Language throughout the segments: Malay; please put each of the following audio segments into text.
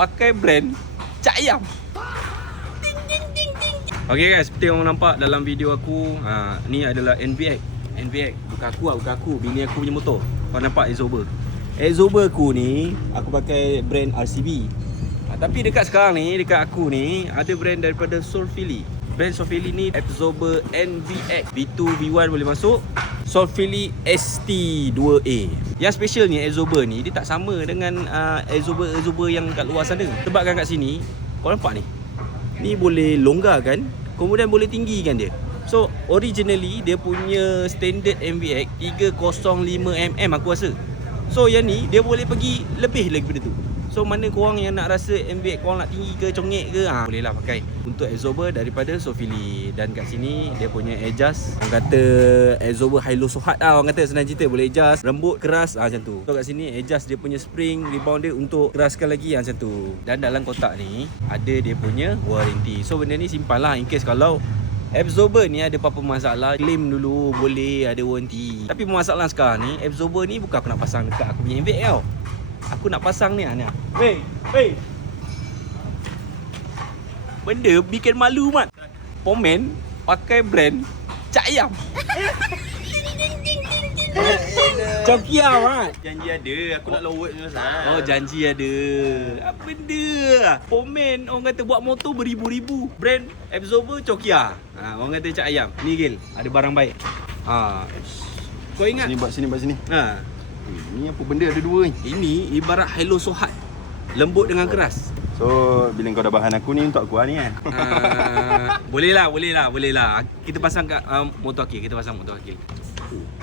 pakai brand Cak Ayam. Okay guys, seperti yang nampak dalam video aku, ni adalah NVX. Bukan aku, bini aku punya motor. Kau nampak Exober aku ni, aku pakai brand RCB. Tapi dekat sekarang ni, dekat aku ni ada brand daripada Solfili. Brand Solfili ni Exober NVX V2 V1 boleh masuk, Solfili ST2A. Yang special ni Exober ni, dia tak sama dengan Exober yang kat luar sana. Sebabkan kat sini, kau nampak ni, ni boleh longgarkan, kemudian boleh tinggikan dia. So originally dia punya standard NVX 305mm aku rasa. So yang ni dia boleh pergi lebih lagi daripada tu. So mana korang yang nak rasa NVX korang nak tinggi ke congek ke, boleh lah pakai untuk Exober daripada Solfili. Dan kat sini dia punya adjust, orang kata Exober high low sohat lah, orang kata senang cerita, boleh adjust lembut keras macam tu. So kat sini adjust dia punya spring rebound dia untuk keraskan lagi macam tu. Dan dalam kotak ni ada dia punya warranty. So benda ni simpan lah, in case kalau Exober ni ada apa-apa masalah, claim dulu boleh, ada warranty. Tapi masalah sekarang ni, Exober ni bukan aku nak pasang dekat aku punya NVX tau. Aku nak pasang ni ni. Weh. Benda bikin malu mat. Pomen pakai brand Cak Ayam. Cokia mat. Janji ada, aku nak lower je lah. Oh, janji ada. Apa benda? Pomen orang kata buat motor beribu-ribu. Brand Exober Cokia. Orang kata Cak Ayam. Ni Gil, ada barang baik. Kau ingat? Sini buat sini. Ni apa benda ada dua ni? Ini ibarat Hello Sohat, lembut dengan keras. So bila kau dah bahan aku ni untuk aku ni kan? Boleh lah. Kita pasang kat motor Akil.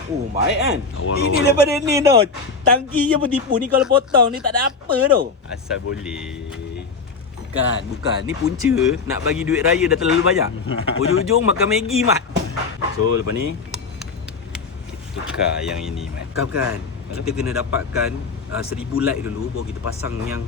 Oh baik kan? Ini daripada ni tau. Tangki je pun tipu ni, kalau potong ni tak ada apa tau. Asal boleh. Bukan. Ni punca nak bagi duit raya dah terlalu banyak. Ujung-ujung makan Maggi mat. So lepas ni kita tukar yang ini mat. Bukan. Kita kena dapatkan 1000 like dulu baru kita pasang yang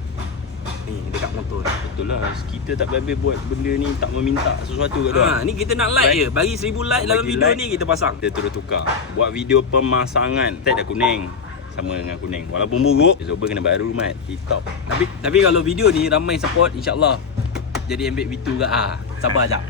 ni dekat motor. Betul lah, kita tak habis buat benda ni, tak meminta sesuatu kat dia. Ni kita nak like je. Bagi 1000 like dalam video ni kita pasang. Kita terus tukar. Buat video pemasangan. Tag dah kuning. Sama dengan kuning. Walaupun buruk, Exober kena baru mat. Tip-top. Tapi kalau video ni ramai support, insya-Allah jadi MBX V2 ke. Sabar jap.